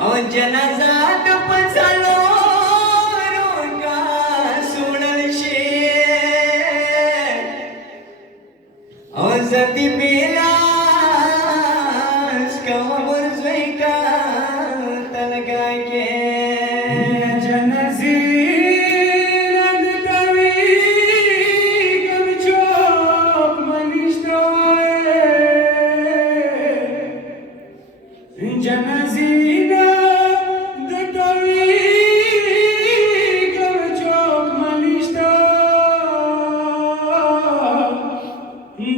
और जनाजात पचालो रोका सुनलशे और जती पेलास कमर जोइका तलगा के जनसीरद कवी कम चोक मनिष्ठोए जनसीना दतवी कम चोक मनिष्ठो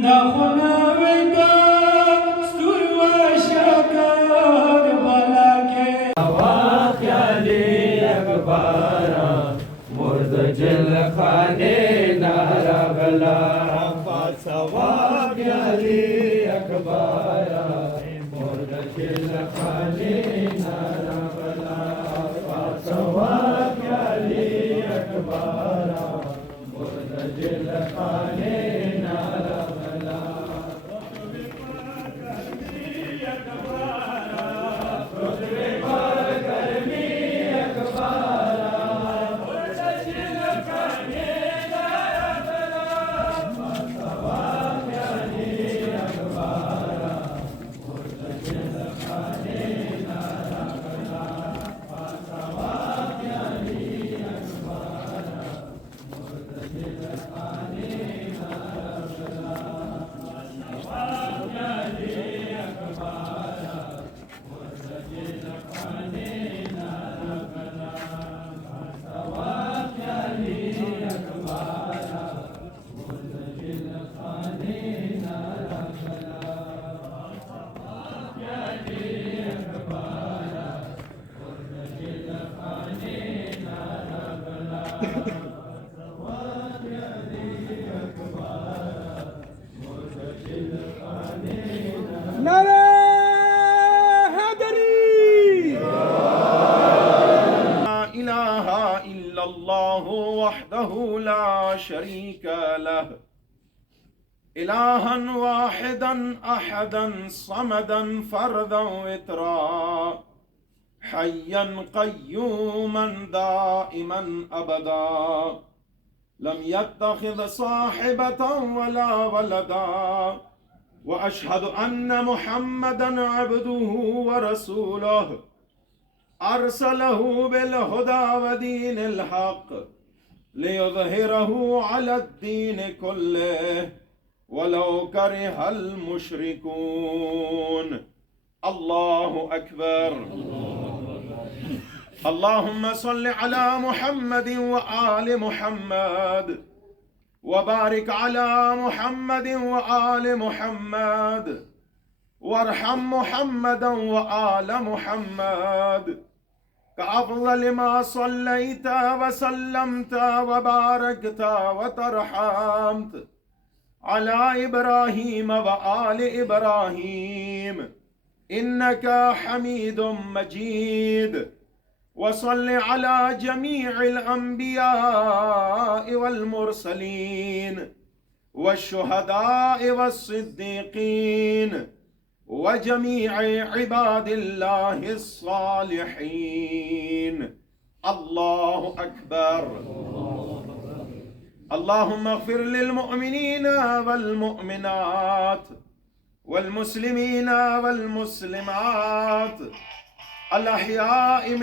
दाखना वेदा स्तुरवा शकर भला के वाख्याले अखबारा मुर्द जल खाने नारा गला वाख्याले अखबारा मुर्द जल खाने नारा गला वाख्याले अखबारा मुर्द जल खाने नारा गला नारे हैदरी ला इलाहा इल्लल्लाहु वहदहु ला शरीका लह इलाहन वाहिदन अहदन समदन फरदन वितरा हय्यन क़य्यूमन दाइमन अबदा लम यत्तखिज़ साहिबतन वला वलदा वअशहद अन्न मुहम्मदन अब्दुहु व रसूलुहु अरसलहु बिलहुदा व दीनिल हक़ लियुज़हिरहु अलद्दीन कुल्लिहि वलौ करिहल मुशरिकून। अल्लाहु अकबर। अल्लाहुम्मा सल्लि अला मुहम्मदिन व आलि मुहम्मद वबारिक अला मुहम्मद व आल मुहम्मद वरहम मुहम्मदन व आल मुहम्मद कअफ़ज़ल मा सल्लैत व सल्लमत व बारकत व तरहमत अला इब्राहीम व आल इब्राहीम इन्नका हमीदुम मजीद वसल्लि अला जमीइल अंबियाइ वल मुरसलीन वश्शुहदाइ वस्सिद्दीक़ीन व जमीइ इबादिल्लाहिस सालिहीन। अल्लाहु अकबर। अल्लाहुम्मा अग़फ़िर लिल मुअमिनीन वल मुअमिनात वल मुस्लिमीन वल मुस्लिमात अल अहयाइ